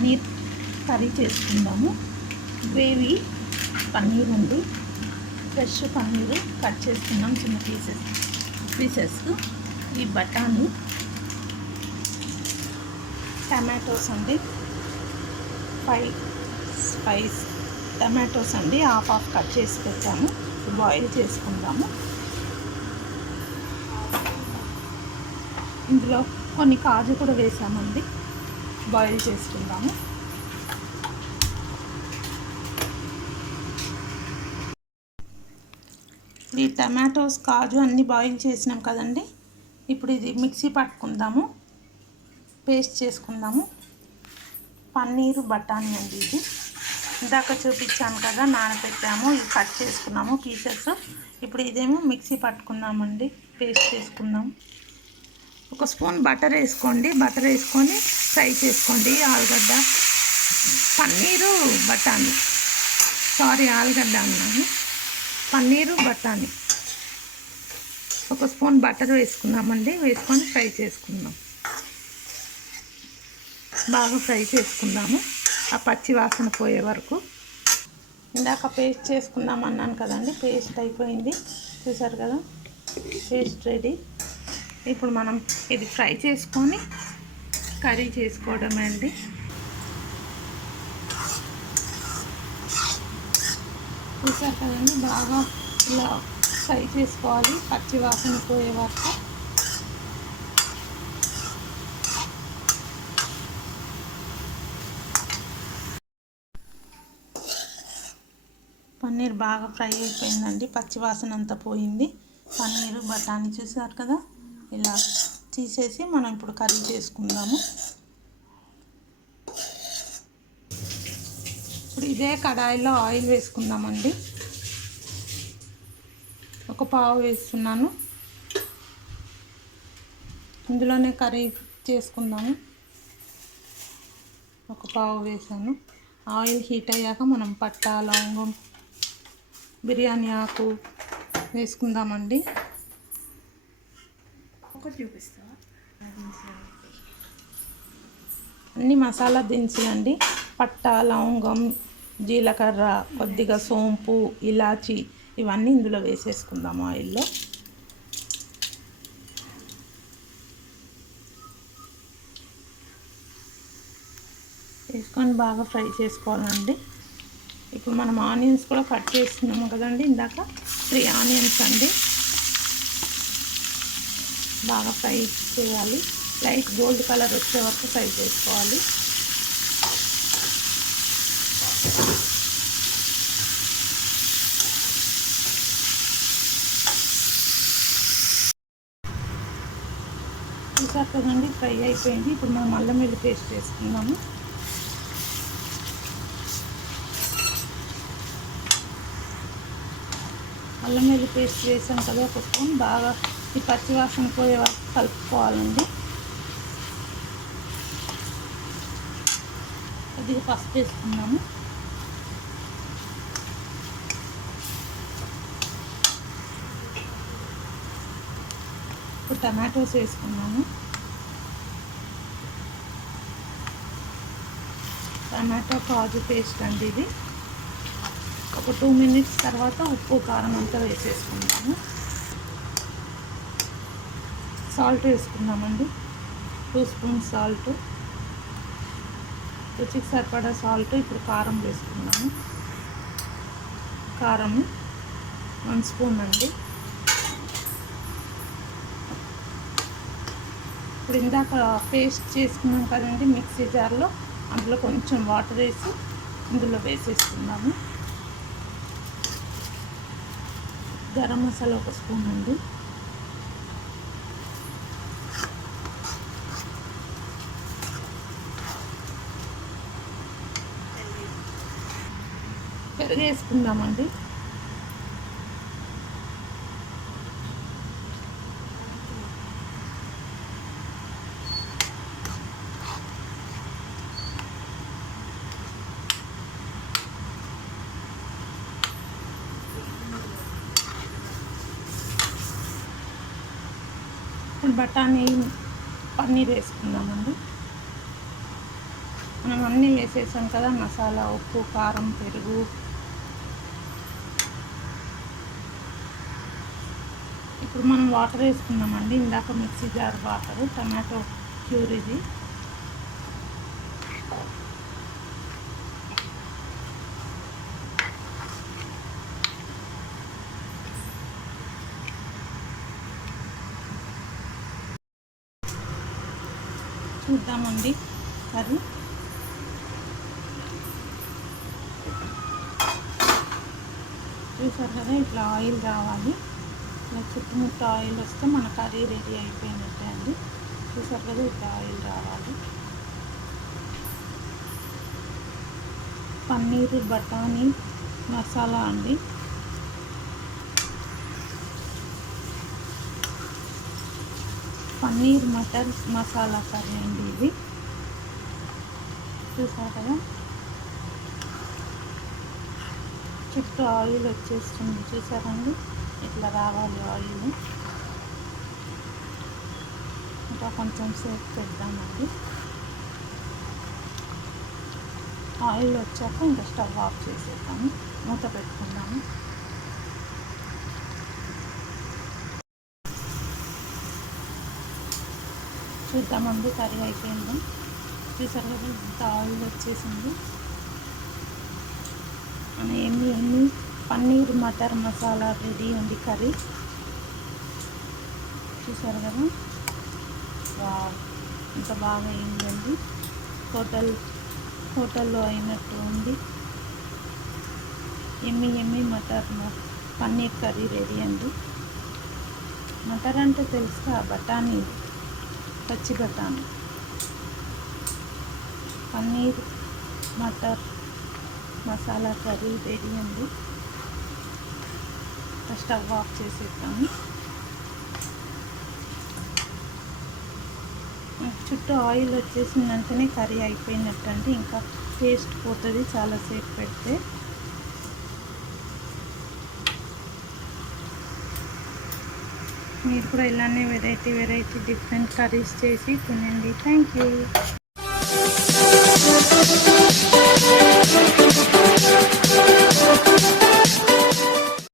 Paneer curry చేసుకుందాము. Gravy paneer ఉంది, fresh paneer cut చేసుకున్నాం చిన్న పీసెస్. ఈ బఠానీ, టమాటోస్ అండి 5 టమాటోస్ అండి హాఫ్ కట్ చేసి పెట్టాము. బాయిల్ చేసుకుందాము. ఇందులో కొన్ని కాజు కూడా వేసామండి. బాయిల్ చేసుకుందాము. ఈ టమాటోస్ కాజు అన్నీ బాయిల్ చేసినాం కదండి. ఇప్పుడు ఇది మిక్సీ పట్టుకుందాము, పేస్ట్ చేసుకుందాము. పన్నీరు బఠానీ అండి ఇది. ఇందాక చూపించాను కదా, నానబెట్టాము, ఇవి కట్ చేసుకున్నాము పీసెస్. ఇప్పుడు ఇదేమో మిక్సీ పట్టుకున్నామండి, పేస్ట్ చేసుకుందాం. 1 స్పూన్ బటర్ వేసుకోండి. బటర్ వేసుకొని ఫ్రై చేసుకోండి. ఆలుగడ్డ, పన్నీరు బఠానీ, ఆలుగడ్డ అన్నాను, పన్నీరు బఠానీ. 1 స్పూన్ బటర్ వేసుకున్నామండి. వేసుకొని ఫ్రై చేసుకుందాం. బాగా ఫ్రై చేసుకుందాము, ఆ పచ్చి వాసన పోయే వరకు. ఇందాక పేస్ట్ చేసుకుందాం అన్నాను కదండి, పేస్ట్ అయిపోయింది. చూసారు కదా, పేస్ట్ రెడీ. ఇప్పుడు మనం ఇది ఫ్రై చేసుకొని కర్రీ చేసుకోవడమే అండి. చూసారు కదండి, బాగా ఇలా ఫ్రై చేసుకోవాలి పచ్చి వాసన పోయే వరకు. పన్నీర్ బాగా ఫ్రై అయిపోయిందండి, పచ్చి వాసన అంతా పోయింది. పన్నీరు బఠానీ చూసారు కదా, ఇలా తీసేసి మనం ఇప్పుడు కర్రీ చేసుకుందాము. ఇప్పుడు ఇదే కడాయిలో ఆయిల్ వేసుకుందామండి. 1 పావు వేస్తున్నాను. ఇందులోనే కర్రీ చేసుకుందాము. 1 పావు వేసాను. ఆయిల్ హీట్ అయ్యాక మనం పట్టా, లవంగం, బిర్యానీ ఆకు వేసుకుందామండి. చూపిస్తావా? అన్ని మసాలా దినుసులండి. పట్టా, లవంగం, జీలకర్ర, కొద్దిగా సోంపు, ఇలాచి, ఇవన్నీ ఇందులో వేసేసుకుందాము ఆయిల్లో. వేసుకొని బాగా ఫ్రై చేసుకోవాలండి. ఇప్పుడు మనం ఆనియన్స్ కూడా కట్ చేస్తున్నాము కదండి ఇందాక, 3 ఆనియన్స్ అండి. బాగా ఫ్రై చేయాలి, లైట్ గోల్డ్ కలర్ వచ్చే వరకు ఫ్రై చేసుకోవాలి. చూసారు కదండి, ఫ్రై అయిపోయింది. ఇప్పుడు మనం అల్లం వెల్లుల్లి పేస్ట్ చేసుకుందాము. అల్లం వెల్లుల్లి పేస్ట్ వేసాం కదా 1 స్పూన్. బాగా ఈ పచ్చి వాసన పోయే వరకు కలుపుకోవాలండి. కొద్దిగా పసుపు వేసుకున్నాము. ఇప్పుడు టమాటోస్ వేసుకున్నాము. టమాటో కాజు పేస్ట్ అండి ఇది. ఒక 2 మినిట్స్ తర్వాత ఉప్పు, కారం అంతా వేసేసుకుందాము. సాల్ట్ వేసుకుందామండి. 2 స్పూన్స్ సాల్ట్, రుచికి సరిపడా సాల్ట్. ఇప్పుడు కారం వేసుకుందాము. కారం 1 స్పూన్ అండి. ఇప్పుడు ఇందాక పేస్ట్ చేసుకున్నాం కదండి మిక్సీ జార్లో, అందులో కొంచెం వాటర్ వేసి ఇందులో వేసేసుకుందాము. గరం మసాలా 1 స్పూన్ అండి. పెరుగు వేసుకుందామండి. బఠానీ, పన్నీర్ వేసుకుందామండి. మనం అన్నీ వేసేసాం కదా, మసాలా, ఉప్పు, కారం, పెరుగు. ఇప్పుడు మనం వాటర్ వేసుకున్నామండి, ఇందాక మిక్సీ జార్ వాటర్, టమాటో ప్యూరీది. చూద్దామండి అది. చూసారు కదా, ఇట్లా ఆయిల్ రావాలి. ఇలా చుట్టుముట్టు ఆయిల్ వస్తే మన కర్రీ రెడీ అయిపోయినట్టే అండి. చూసారు కదా, ఇట్లా ఆయిల్ రావాలి. పన్నీరు బఠానీ మసాలా అండి. పన్నీర్ మటర్ మసాలా కర్రీ అండి ఇది. చూసారు కదా, చుట్టూ ఆయిల్ వచ్చేస్తుంది. చూసారండి, ఇట్లా రావాలి ఆయిల్. ఇంకా కొంచెం సేపు పెడదామండి. ఆయిల్ వచ్చాక ఇంకా స్టవ్ ఆఫ్ చేసేద్దాము, మూత పెట్టుకుందాము. చూద్దామండి, కర్రీ అయిపోయింది. చూసారు కదా, ఇంత ఆయిల్ వచ్చేసింది. ఎన్ని పన్నీర్ మటర్ మసాలా రెడీ ఉంది కర్రీ. చూసారు కదా, ఇంత బాగా అయిందండి. హోటల్లో అయినట్టు ఉంది. ఎమ్మి మటర్ పన్నీర్ కర్రీ రెడీ అండి. మటర్ అంటే తెలుసా, బఠానీ, పచ్చి బఠానీ. పన్నీర్ మటర్ మసాలా కర్రీ రెడీ అండి. స్టవ్ ఆఫ్ చేసేద్దాము. చుట్టూ ఆయిల్ వచ్చేసిన వెంటనే కర్రీ అయిపోయినట్టు అండి. ఇంకా టేస్ట్ పోతుంది చాలాసేపు పెడితే. మీరు కూడా ఇలానే వెరైటీ డిఫరెంట్ కర్రీస్ చేసి తినండి. Thank you.